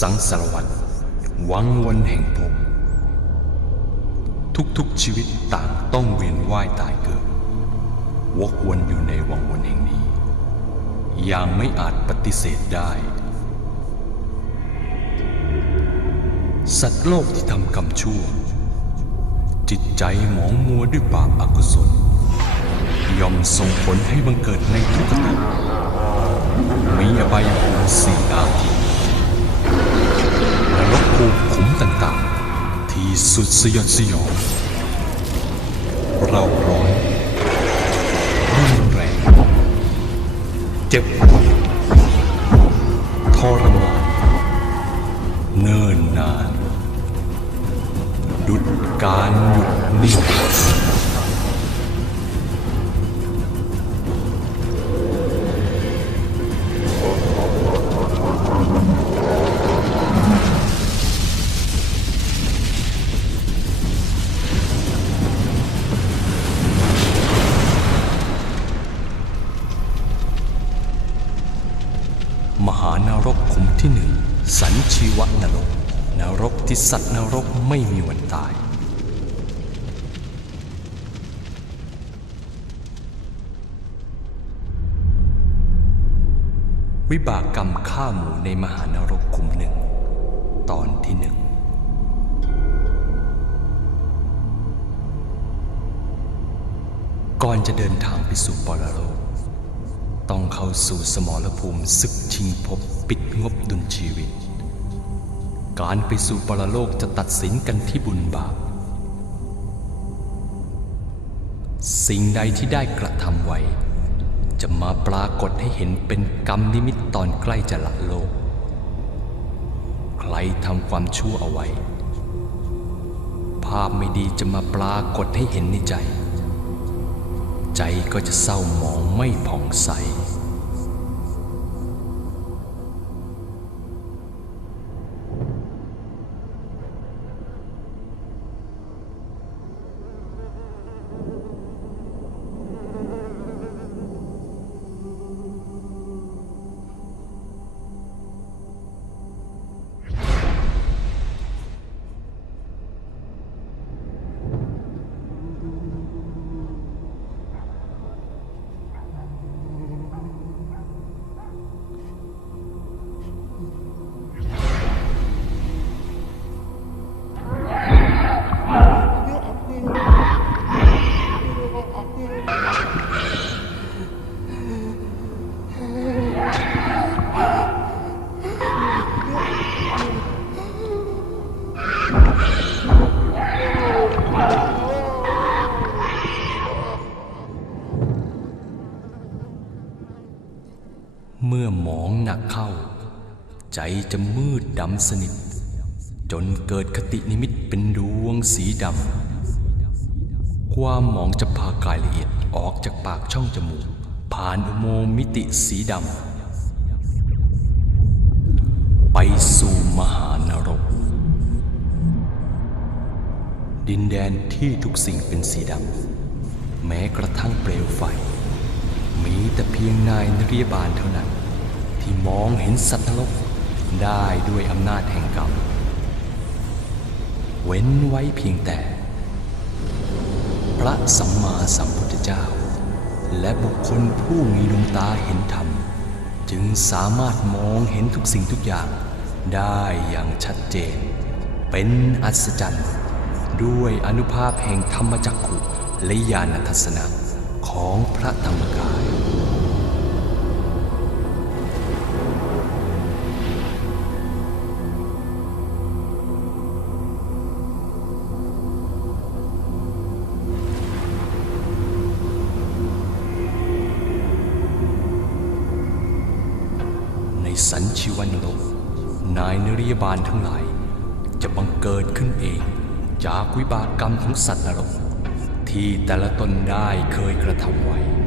สังสารวัตรวังวนแห่งภพทุกๆชีวิตต่างต้องเวียนว่ายตายเกิด วกวนอยู่ในวังวนแห่งนี้ อย่างไม่อาจปฏิเสธได้ สัตว์โลกที่ทำกรรมชั่ว จิตใจหมองมัวด้วยบาปอากุศลย่อมส่งผลให้บังเกิดในทุกขติมีอบายภูมิสี่อาทิ นรกภูมิขุมต่างๆ ที่สุดสยดสยองเราร้อนรุนแรง เจ็บปวดทรมานเนิ่นนาน ดุดการหยุดนิ่ง ที่สัตว์นรกไม่มีวันตาย วิบากกรรมฆ่าหมูในมหานรกขุมหนึ่ง ตอนที่หนึ่งก่อนจะเดินทางไปสู่ปรโลก ต้องเข้าสู่สมรภูมิศึกชิงภพปิดงบดุลชีวิต การไปสู่ปรโลกจะตัดสินกันที่บุญบาป สิ่งใดที่ได้กระทำไว้ จะมาปรากฏให้เห็นเป็นกรรมนิมิตตอนใกล้จะละโลก ใครทำความชั่วเอาไว้ ภาพไม่ดีจะมาปรากฏให้เห็นในใจ ใจก็จะเศร้าหมองไม่ผ่องใส เมื่อหมองหนักเข้า ใจจะมืดดำสนิท จนเกิดคตินิมิตเป็นดวงสีดำ ความหมองจะพากายละเอียดออกจากปากช่องจมูก ผ่านอุโมงมิติสีดำ ไปสู่มหานรก ดินแดนที่ทุกสิ่งเป็นสีดำ แม้กระทั่งเปลวไฟ มีแต่เพียงนายนริยบาลเท่านั้น ที่มองเห็นสัตว์นรกได้ด้วยอำนาจแห่งกรรมเว้นไว้เพียงแต่ พระสัมมาสัมพุทธเจ้า และบุคคลผู้มีดวงตาเห็นธรรม จึงสามารถมองเห็นทุกสิ่งทุกอย่างได้อย่างชัดเจน เป็นอัศจรรย์ ด้วยอนุภาพแห่งธรรมจักขุและญาณทัศนะ ของพระธรรมกาย ในสันชิวันโลก นายนริยบาลทั้งหลาย จะบังเกิดขึ้นเองจากวิบากกรรมของสัตว์นรก ที่แต่ละตนได้เคยกระทำไว้